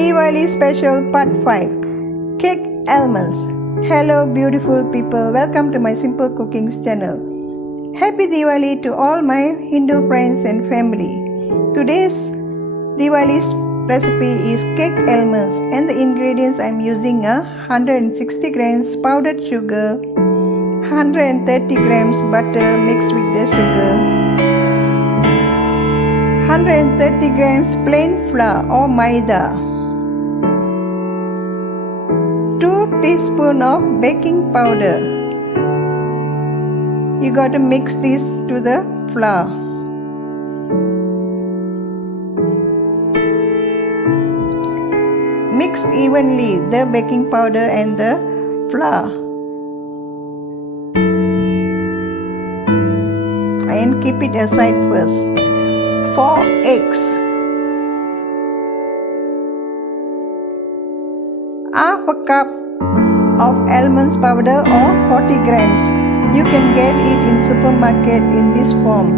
Diwali special part 5 Cake Almonds. Hello beautiful people, welcome to my simple cooking channel. Happy Diwali to all my Hindu friends and family. Today's Diwali's recipe is cake almonds, and the ingredients I'm using are 160 grams powdered sugar, 130 grams butter mixed with the sugar, 130 grams plain flour or Maida, 2 teaspoons of baking powder. You got to mix this to the flour. Mix evenly the baking powder and the flour and keep it aside first. 4 eggs, half a cup of almonds powder or 40 grams. You can get it in supermarket in this form,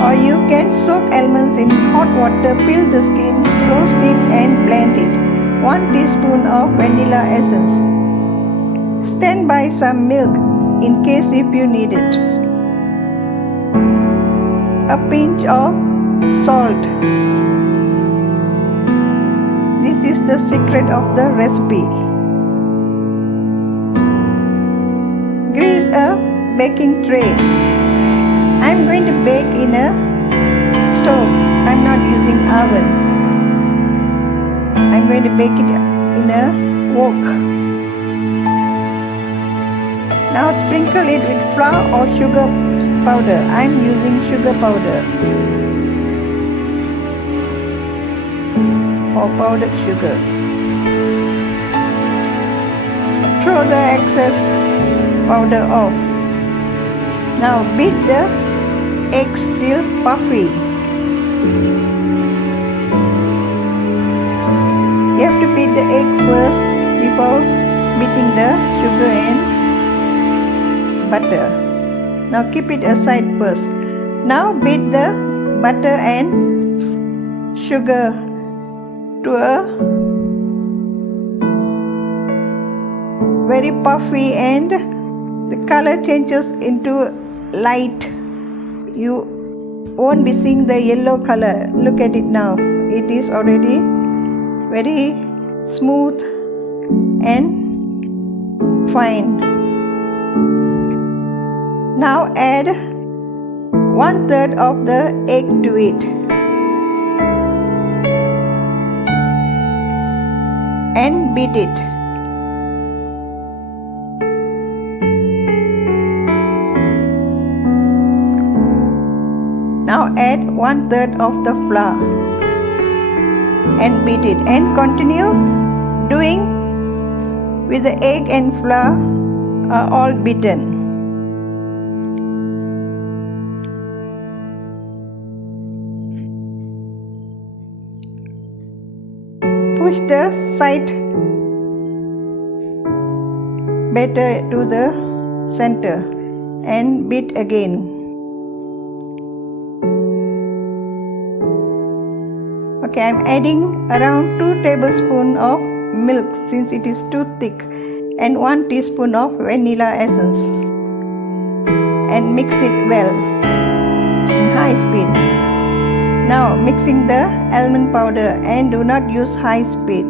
or you can soak almonds in hot water, peel the skin, roast it and blend it. 1 teaspoon of vanilla essence. Stand by some milk in case if you need it. A pinch of salt. This is the secret of the recipe. Grease a baking tray. I'm going to bake in a stove. I'm not using oven. I'm going to bake it in a wok. Now sprinkle it with flour or sugar powder. I'm using sugar powder or powdered sugar. Throw the excess powder off. Now beat the eggs till puffy. You have to beat the egg first before beating the sugar and butter. Now keep it aside first. Now beat the butter and sugar to a very puffy and the color changes into light. You won't be seeing the yellow color. Look at it now. It is already very smooth and fine. Now add 1/3 of the egg to it and beat it. Now add 1/3 of the flour and beat it, and continue doing with the egg and flour are all beaten. Push the side batter to the center and beat again. Okay, I'm adding around 2 tablespoons of milk since it is too thick, and 1 teaspoon of vanilla essence, and mix it well in high speed. Now mixing the almond powder, and do not use high speed.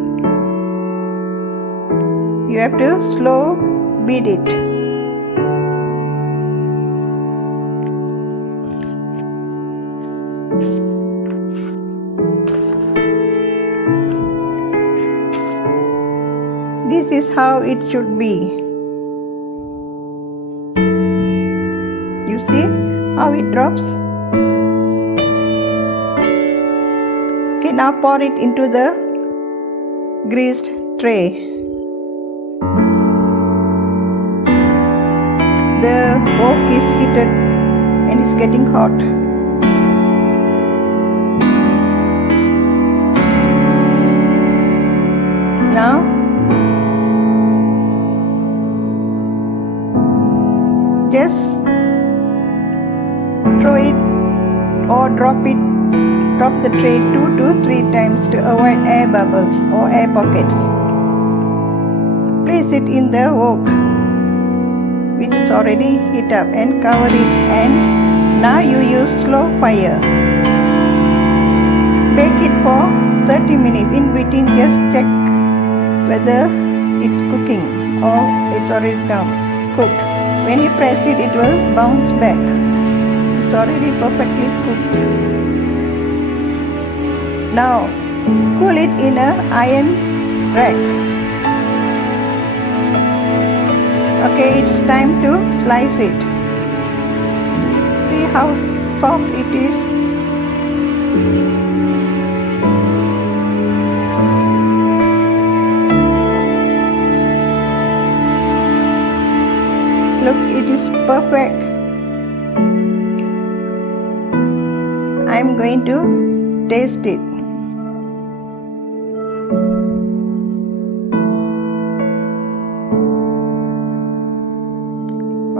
You have to slow beat it. This is how it should be. You see how it drops? Okay, now pour it into the greased tray. The wok is heated and is getting hot. Now just throw it or drop it drop the tray 2 to 3 times to avoid air bubbles or air pockets. Place it in the wok, which is already heat up, and cover it, and now you use slow fire. Bake it for 30 minutes. In between, just check whether it's cooking or it's already cooked. When you press it, it will bounce back. It's already perfectly cooked. Now cool it in an iron rack. Okay, it's time to slice it. See how soft it is. Look, it is perfect. I'm going to taste it.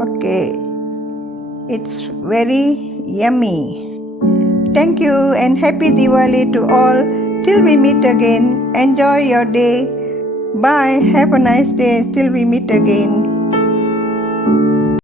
Okay, it's very yummy. Thank you and happy Diwali to all. Till we meet again, enjoy your day. Bye. Have a nice day. Till we meet again.